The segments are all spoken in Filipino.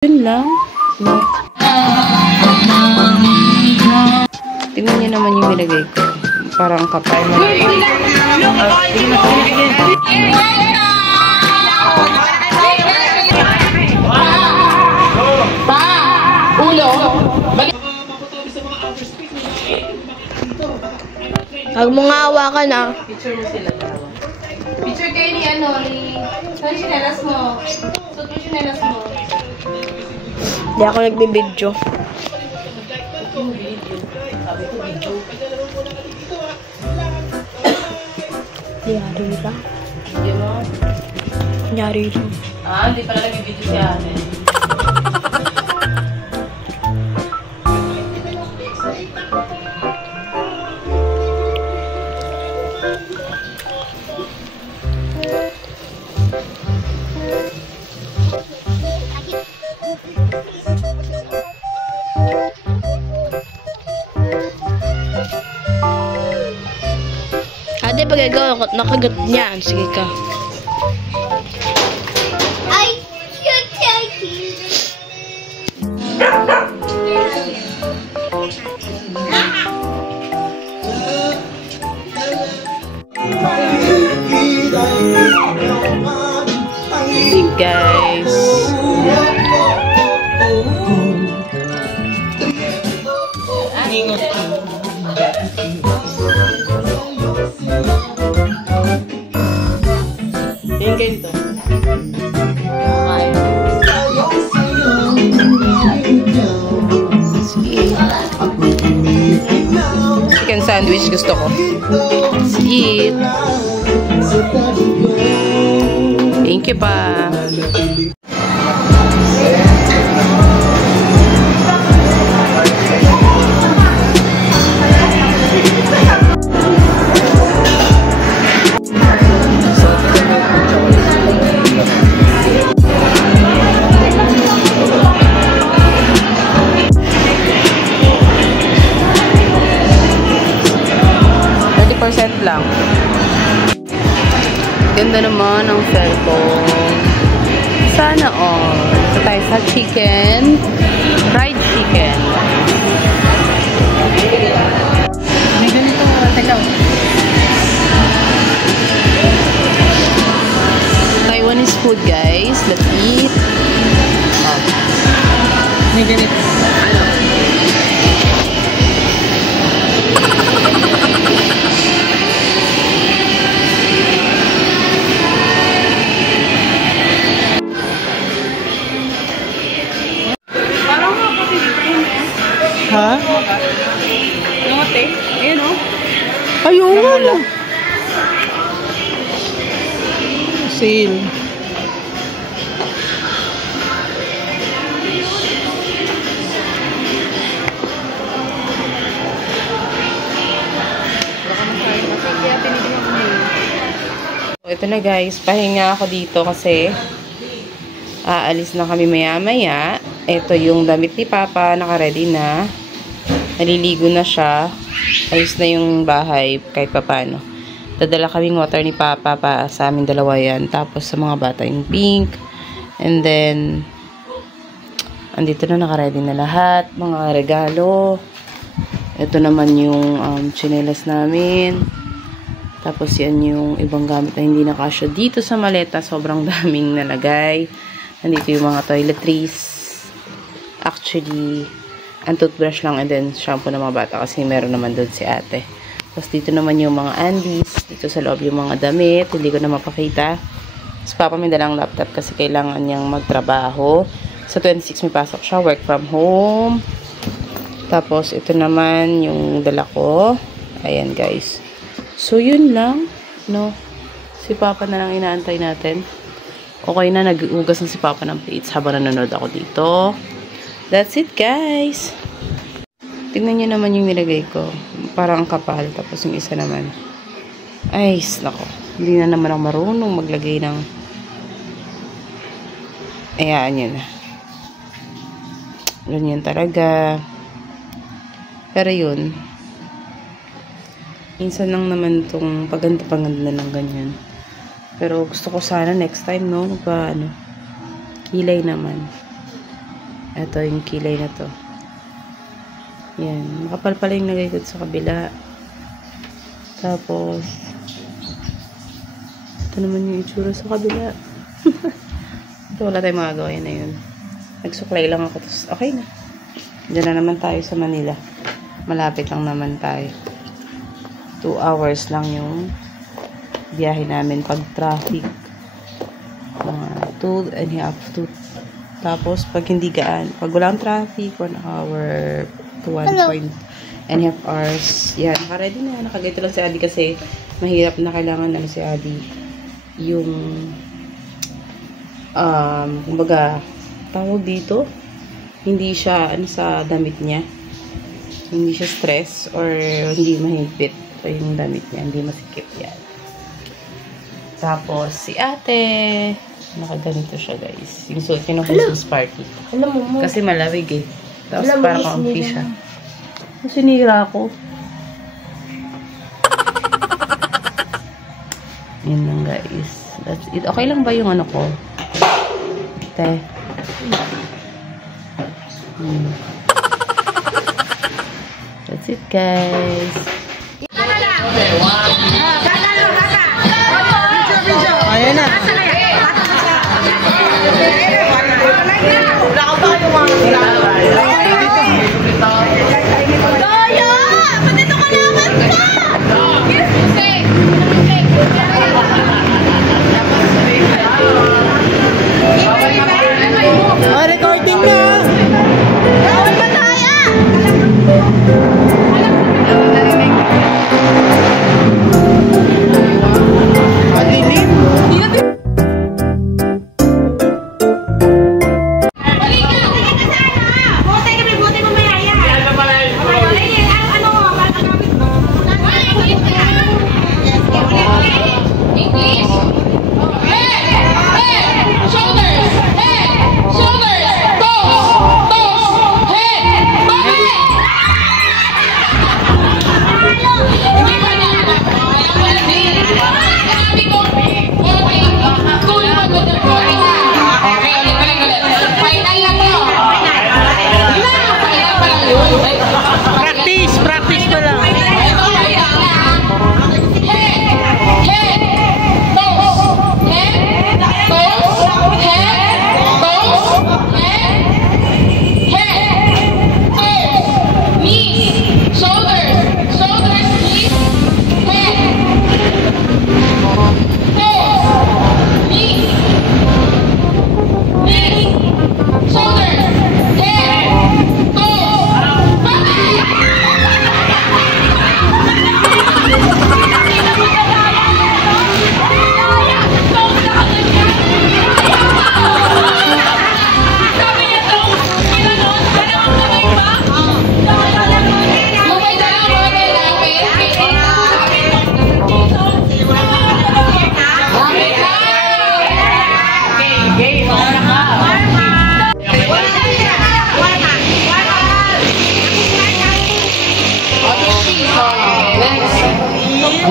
Yun lang. No. Tingnan niyo naman yung nilagay ko. Parang kapal. Huwag mo nga hawakan ah. Picture mo sila. Picture kayo ni ano, ni... Saan yung sinelas mo? Suot mo yung sinelas mo. Hindi ako nagbibidyo. Yari lang. Hindi mo? Yari lang. Hindi pala nag-video si ate. Ate, pag ikaw nakagat niyan, sige ka. Ay, cute turkey! See guys. Yung ganito. Chicken sandwich gusto ko. Sweet. Thank you pa. Lang. Ganda naman ang cellphone. Sana all. Ito tayo sa chicken. Fried chicken. May ganito. Tagaw. Taiwanese food guys. Let's eat. May ganito. Ha? Yung ate? Ayun o. Ayun nga. Sale. Ito na guys. Pahinga ako dito kasi aalis na kami maya-maya. Ito yung damit ni Papa. Naka-ready na. Naliligo na siya. Ayos na yung bahay kahit papano. Dadala kaming water ni Papa pa sa amin dalawa yan. Tapos sa mga bata yung pink. And then, andito na naka-ready na lahat. Mga regalo. Ito naman yung chinelas namin. Tapos yan yung ibang gamit na hindi nakasya dito sa maleta. Sobrang daming nalagay. Nandito yung mga toiletries. Actually, ang toothbrush lang and then shampoo ng mga bata kasi meron naman doon si ate. Tapos dito naman yung mga undies. Dito sa loob yung mga damit. Hindi ko na mapakita. Tapos Papa may dalang laptop kasi kailangan niyang magtrabaho. Sa 26 may pasok siya. Work from home. Tapos ito naman yung dala ko. Ayan guys. So yun lang. No? Si Papa na lang inaantay natin. Okay na. Nag-ugas na si Papa ng plates habang nanonood ako dito. That's it, guys. Tingnan nyo naman yung nilagay ko. Parang kapal. Tapos yung isa naman. Ay, nako. Hindi na naman ako marunong maglagay ng... Ayan, yun na. Ganyan talaga. Pero yun. Minsan lang naman itong paganda-paganda ng ganyan. Pero gusto ko sana next time, no? Kilay naman. Ito yung kilay na to. Yan. Makapal pala yung lagay ko sa kabila. Tapos, ito naman yung itsura sa kabila. Ito, wala tayong magagawa. Yan na yun. Nagsuklay lang ako. Tapos, okay na. Diyan na naman tayo sa Manila. Malapit lang naman tayo. 2 hours lang yung biyahe namin pag traffic. 2.5 tapos pag hindi gaan, pag walang traffic 1 hour to 1.5 hours. Yan, naka-ready na. Nakagaito lang si Adi kasi mahirap na kailangan ano si Adi yung kumbaga tawag dito, hindi siya ano sa damit niya, hindi siya stress or hindi mahigpit yung damit niya, hindi masikip yan. Tapos si ate nakaganito siya guys, yung suot niya ng Christmas party. Alam mo. Kasi malawig eh. Tapos Alam mo, parang comfy siya. Sinira ko. Yun lang guys. That's it. Okay lang ba yung ano ko? Te. That's it guys. Ayan na. Recording na.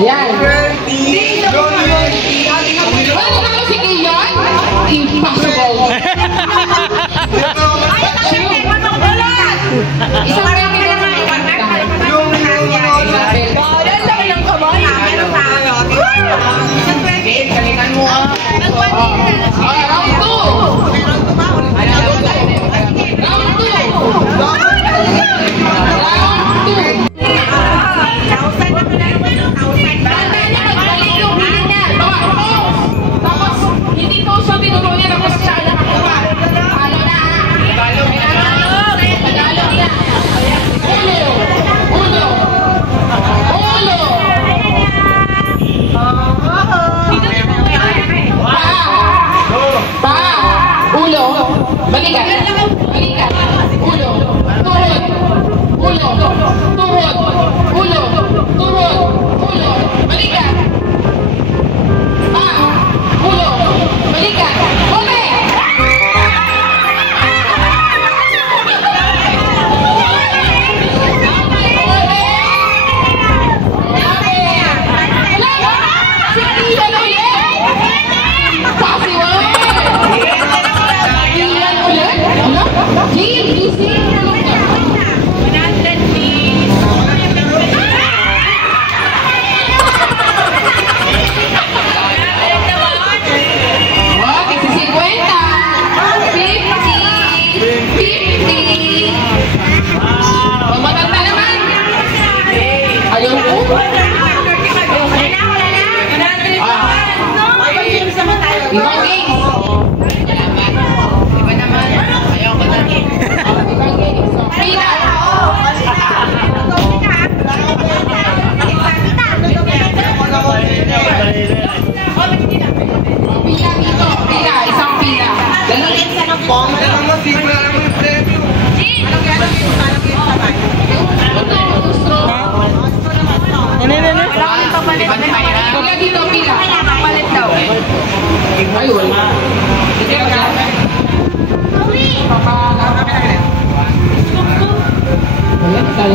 Ayan. Ano naman si Kian? Impossible. Isang rami na naman. Balan lang ng kamay. Galingan mo ah. Round 2. Round 2. Hindi ko siya binubuhay ng masyala. Ano na? Tagalog niya. Ulo. Pa. Ulo. Balikan. Ulo. Tuhod. Ulo. Tuhod. Ulo. Tuhod. Ulo. Balikan. Pa. Ulo. Balikan. Okay. Team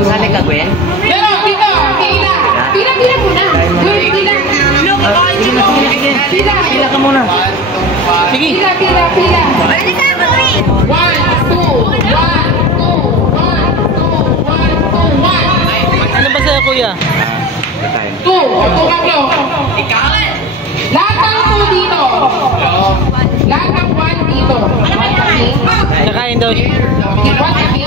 Sali ka, Gwen? Pero, dito, pila. Pila muna. Pila. Pila ka muna. Sige. Pila. 1, 2, 1, 2, 1, 2, 1, 2, 1. Ano ba sa'yo, kuya? 2, tatlo. Lahat ng 2 dito. Lahat ng 1 dito. Nakain daw siya. 1 kami.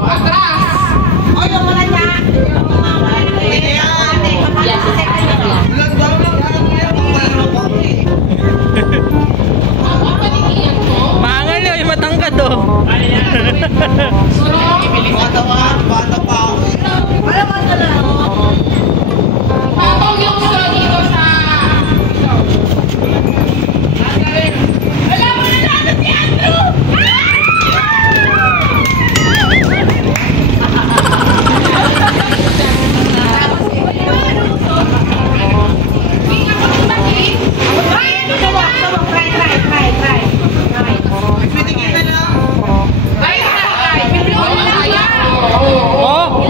Atras! Maangal yun, yung matangkad oh. Papaw yung straw dito sa... Wala mo na natin si Andrew!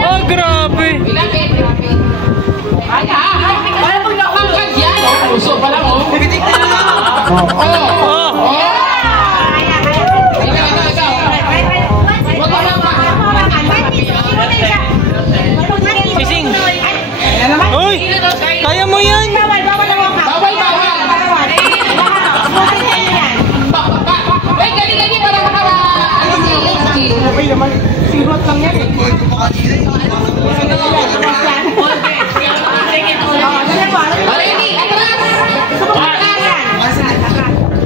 Oh, grabe. Sising. Uy, kaya mo yan. Sirot lang yan eh. Ready, atras!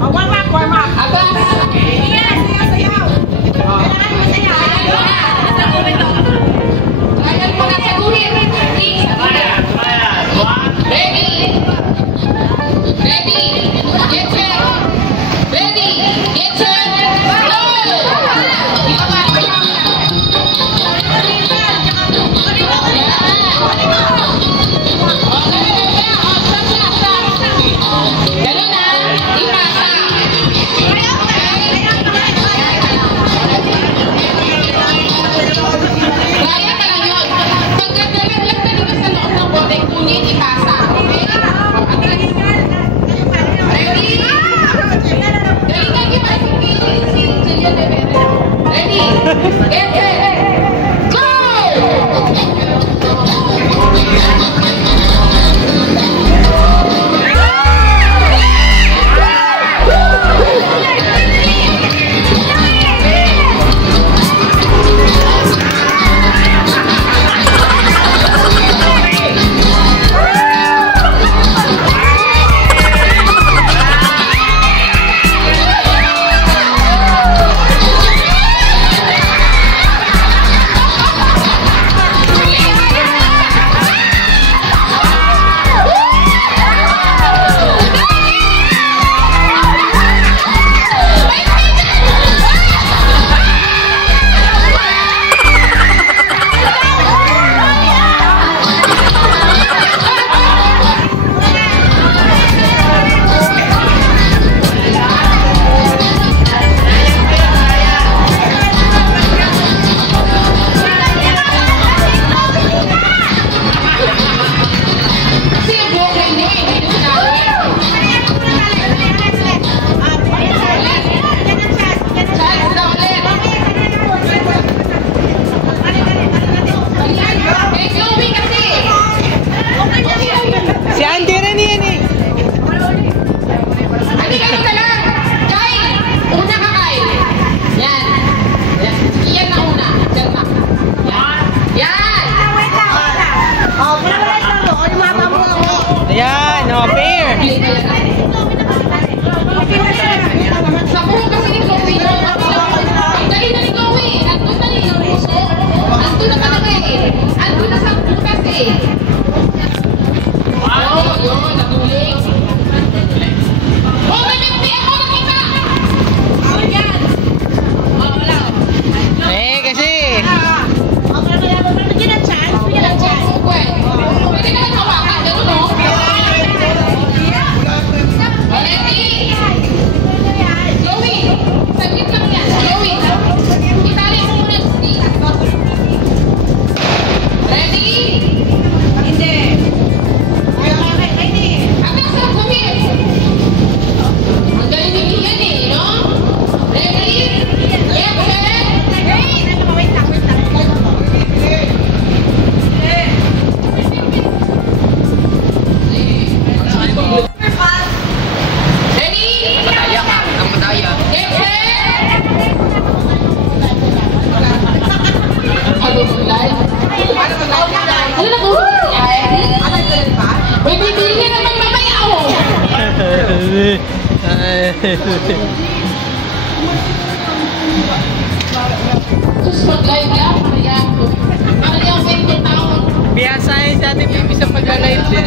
Warm up! Atras! Trial mo na sa guhit. Ready! Ready! Get set! Ready! Get set! Go! Ganun na! Ipasa! Kaya ka lang yun. Pagkagalan lang na dito sa loob ng bote, kunin, ipasa. Okay? Ready? Dali ka, Gimay. Ready? Get set! Go! Biyasa yun sa ating pipi sa pag-live din.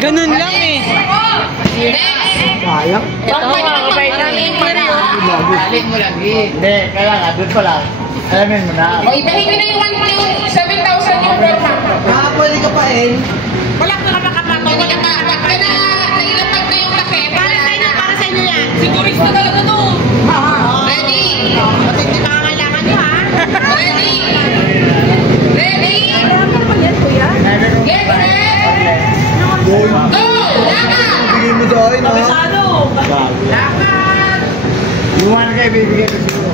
Ganun lang eh. Sayang. Ito, makakabay namin. Alin mo lagi. Hindi, kaya nga, doon pa lang. Alamin mo na. O, ibalik nyo na yung 7,000 yung birth Pwede ka pa eh. Wala ka na makapatong. Wala ka na. Ba't ka na? Nailapag na yung kape. Para sa inyo yan. Sigurista talaga to. Ready? Kasi hindi makakailangan nyo ha. Ready? Ready? Get ready. Go! Lakad! Bigyan mo doon, no? Lakad! Yung ano kayo, bibigyan ko siguro.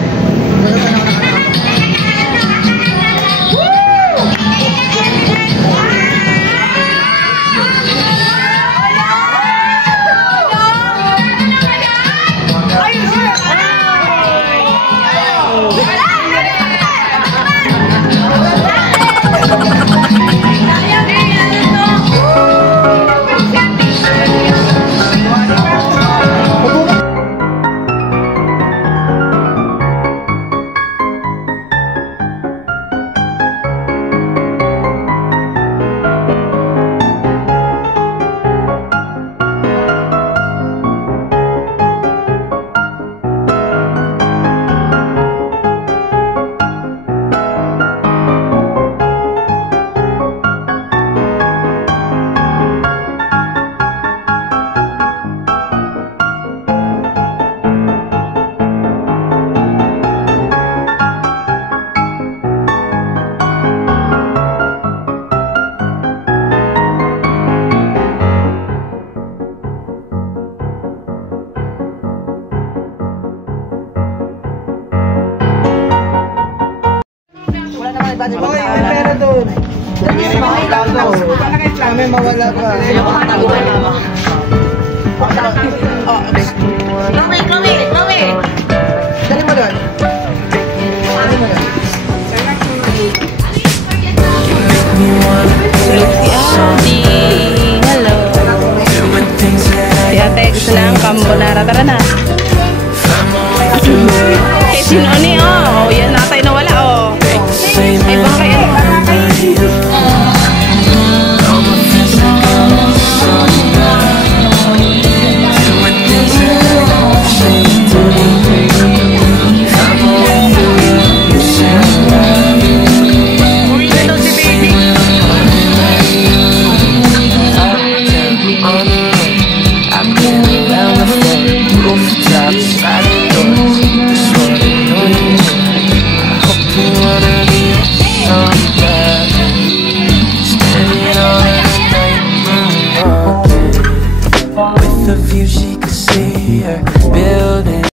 Hoy, may pera doon. Kami mawala pa. Chloe! Dali mo doon. Hello. Si ate, gusto na ang carbonara. Tara na. Eh, sino ano